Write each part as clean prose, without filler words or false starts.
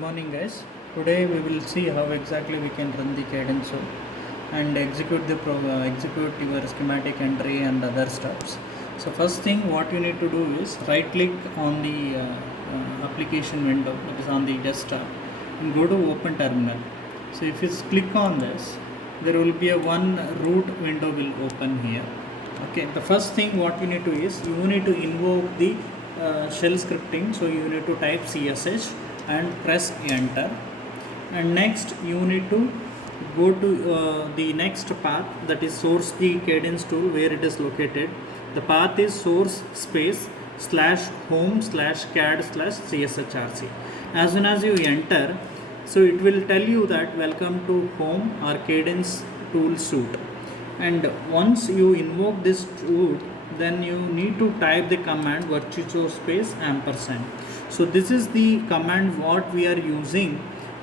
morning guys. Today we will see how exactly we can run the cadence show and execute your schematic entry and other steps. So first thing what you need to do is right click on the application window that is on the desktop and go to open terminal. So if you click on this, there will be a one root window will open here. Okay, the first thing what you need to is you need to invoke the shell scripting. So you need to type csh and press enter, and next you need to go to the next path, that is source the cadence tool where it is located. The path is source space slash home slash cad slash cshrc. As soon as you enter, so it will tell you that welcome to home or cadence tool suite, and once you invoke this tool, then you need to type the command virtuoso space ampersand. So this is the command what we are using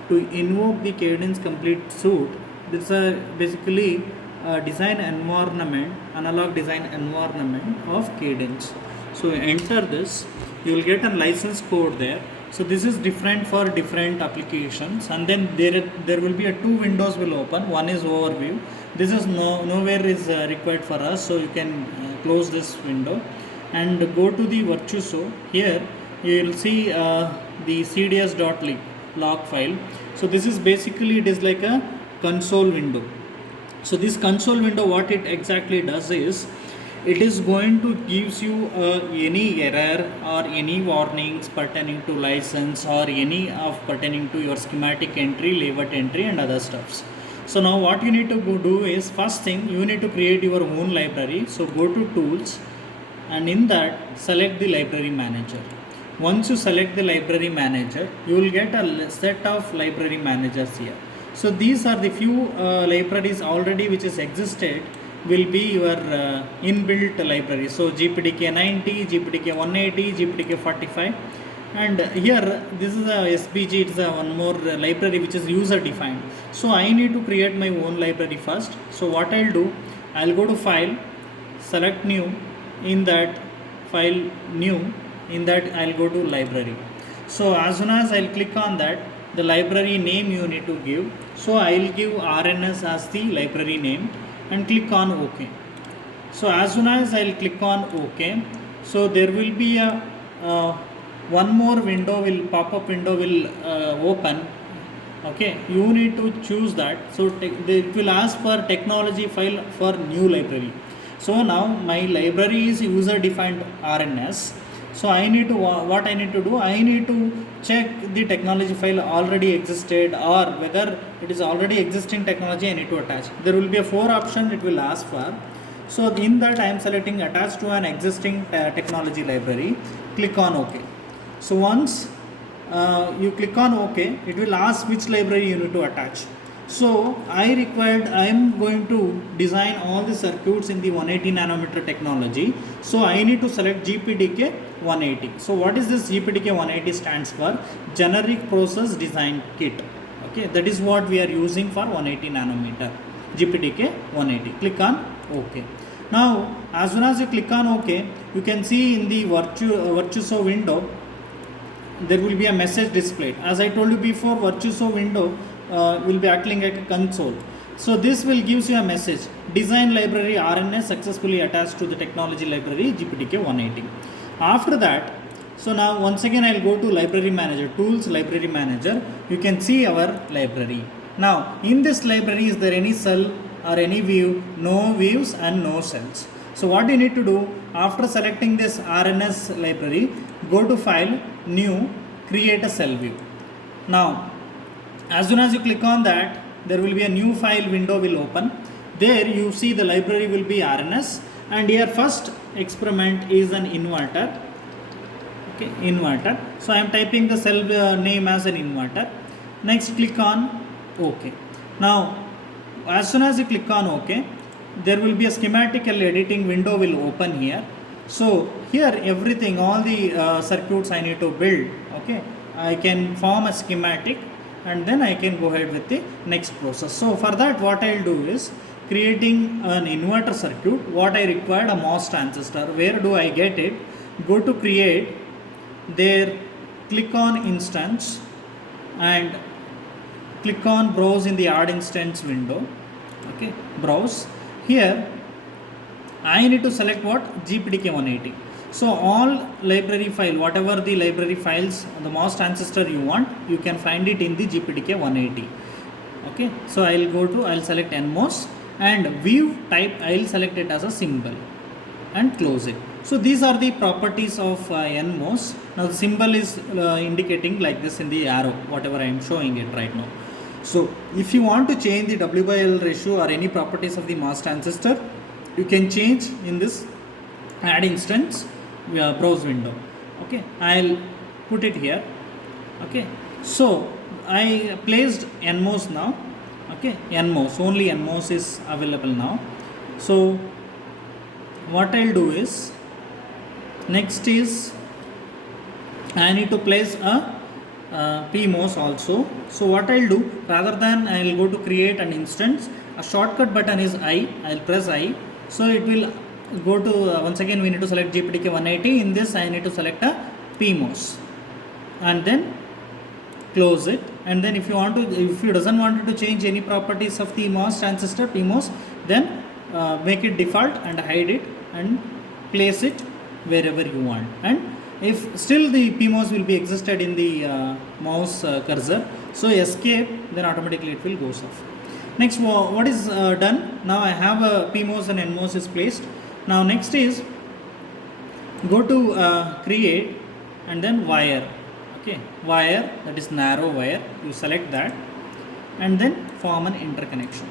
to invoke the cadence complete suite. This is basically a design environment, analog design environment of cadence. So enter this, you will get a license code there. So this is different for different applications, and then there will be a two windows will open. One is overview. This is nowhere is required for us, so you can close this window and go to the virtuoso. Here you will see the cds.log file. So this is basically, it is like a console window. So this console window, what it exactly does is, it is going to gives you any error or any warnings pertaining to license or any of pertaining to your schematic entry, layout entry and other stuffs. So now what you need to go do is, first thing you need to create your own library. So go to tools, and in that select the library manager. Once you select the library manager, you will get a set of library managers here. So these are the few libraries already which is existed will be your inbuilt library. So GPDK 90, GPDK 180, GPDK 45, and here this is a SBG, it's a one more library which is user defined. So I need to create my own library first. So what I'll do, I'll go to file, select new, in that file new, in that I'll go to library. So as soon as I'll click on that, the library name you need to give. So I'll give RNS as the library name and click on OK. So as soon as I'll click on OK, so there will be a one more window will pop-up window will open. Okay, you need to choose that. So it will ask for technology file for new library. So now my library is user defined RNS. So I need to, what I need to do, I need to check the technology file already existed or whether it is already existing technology I need to attach. There will be a 4 options it will ask for. So in that I am selecting attach to an existing technology library. Click on OK. So once you click on OK, it will ask which library you need to attach. So I am going to design all the circuits in the 180 nanometer technology. So I need to select GPDK 180. So what is this GPDK 180 stands for? Generic Process Design Kit. Okay, that is what we are using for 180 nanometer. GPDK 180. Click on OK. Now as soon as you click on OK, you can see in the Virtuoso window there will be a message displayed. As I told you before, Virtuoso window will be acting like a console. So this will gives you a message, design library RNS successfully attached to the technology library GPDK 180. After that, so now once again I'll go to library manager, tools library manager. You can see our library. Now in this library, is there any cell or any view? No views and no cells. So what you need to do, after selecting this RNS library, go to file, new, create a cell view. Now as soon as you click on that, there will be a new file window will open. There you see the library will be RNS, and here first experiment is an inverter. Okay, inverter. So I am typing the cell name as an inverter. Next click on OK. Now as soon as you click on OK, there will be a schematical editing window will open here. So here everything, all the circuits I need to build. Okay, I can form a schematic and then I can go ahead with the next process. So for that what I'll do is creating an inverter circuit. What I required, a MOS transistor. Where do I get it? Go to create, there click on instance, and click on browse in the add instance window. Okay, browse. Here I need to select what? GPDK 180. So all library file, whatever the library files, the MOS transistor you want, you can find it in the GPDK 180. Okay, so I'll select NMOS and view type, I'll select it as a symbol and close it. So these are the properties of NMOS. Now the symbol is indicating like this in the arrow, whatever I am showing it right now. So if you want to change the W by L ratio or any properties of the MOS transistor, you can change in this add instance browse window. Okay, I'll put it here. Okay, so I placed NMOS now. Okay, NMOS, only NMOS is available now. So what I'll do is, next is I need to place a PMOS also. So what I'll do, rather than I'll go to create an instance, a shortcut button is I'll press I. So it will go to, once again we need to select GPDK 180. In this I need to select a PMOS and then close it. And then if you doesn't want to change any properties of the MOS transistor PMOS, then make it default and hide it and place it wherever you want. And if still the PMOS will be existed in the mouse cursor, so escape, then automatically it will goes off. Next, what is done? Now I have a PMOS and NMOS is placed. Now next is go to create and then wire. Okay, wire, that is narrow wire, you select that and then form an interconnection.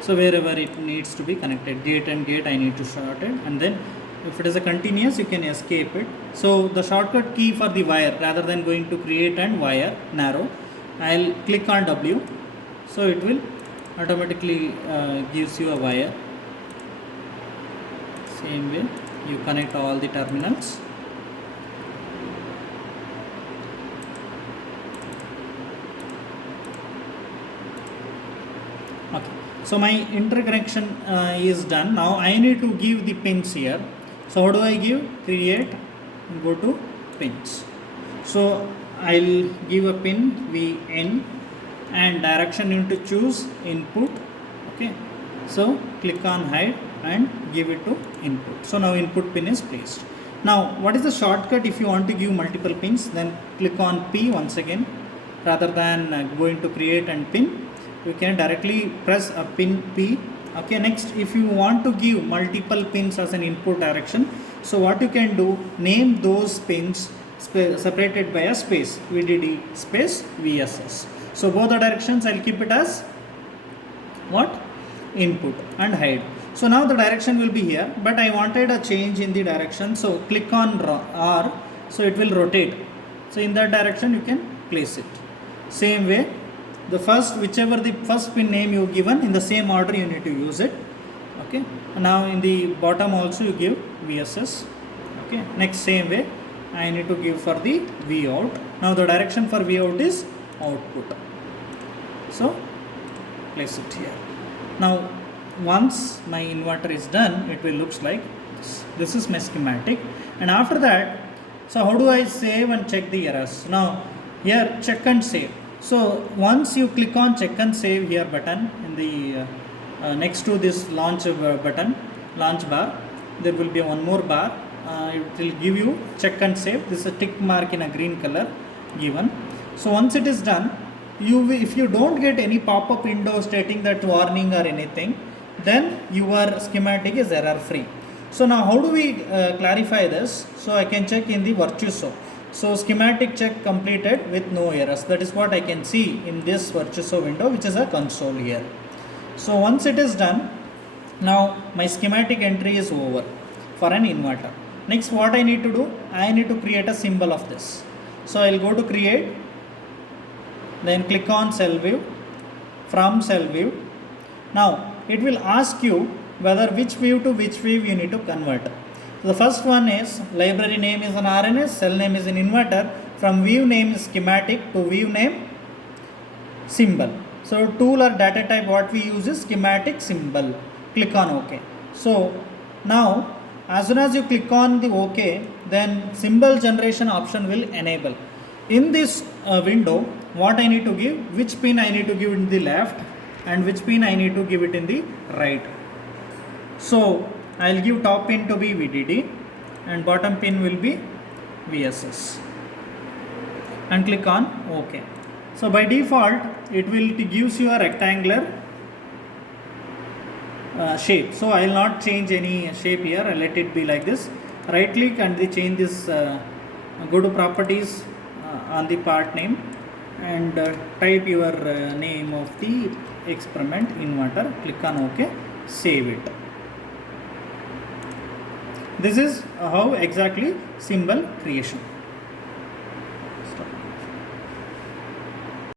So wherever it needs to be connected, gate and gate I need to short it, and then if it is a continuous you can escape it. So the shortcut key for the wire, rather than going to create and wire narrow, I'll click on W, so it will automatically gives you a wire. Same way you connect all the terminals. Okay, so my interconnection is done. Now I need to give the pins here. So how do I give? Create, go to pins. So I'll give a pin VN and direction you need to choose input. Okay, so click on hide and give it to input. So now input pin is placed. Now what is the shortcut if you want to give multiple pins? Then click on P once again. Rather than going to create and pin, you can directly press a pin P. Okay, next if you want to give multiple pins as an input direction, so what you can do, name those pins separated by a space, VDD space VSS. So both the directions I'll keep it as what? Input and hide. So now the direction will be here, but I wanted a change in the direction, so click on R, so it will rotate. So in that direction you can place it. Same way, the first, whichever the first pin name you given, in the same order you need to use it. Okay, now in the bottom also you give VSS. Okay, next same way I need to give for the V out. Now the direction for V out is output. So place it here. Now once my inverter is done, it will looks like this. This is my schematic, and after that, so how do I save and check the errors? Now here check and save. So once you click on check and save here button in the next to this launch button, launch bar, there will be one more bar. It will give you check and save. This is a tick mark in a green color given. So once it is done, if you don't get any pop-up window stating that warning or anything, then your schematic is error free. So now how do we clarify this? So I can check in the Virtuoso. So schematic check completed with no errors. That is what I can see in this Virtuoso window, which is a console here. So once it is done, now my schematic entry is over for an inverter. Next what I need to do, I need to create a symbol of this. So I'll go to create, then click on cell view, from cell view. Now it will ask you whether which view to which view you need to convert. So the first one is library name is an RNS, cell name is an inverter, from view name is schematic to view name symbol. So tool or data type what we use is schematic symbol. Click on OK. So now as soon as you click on the OK, then symbol generation option will enable. In this window, what I need to give, which pin I need to give in the left and which pin I need to give it in the right. So I'll give top pin to be VDD and bottom pin will be VSS and click on OK. So by default it gives you a rectangular shape. So I will not change any shape here, I'll let it be like this. Right click and change this, go to properties on the part name and type your name of the experiment inverter, click on OK, save it. This is how exactly symbol creation.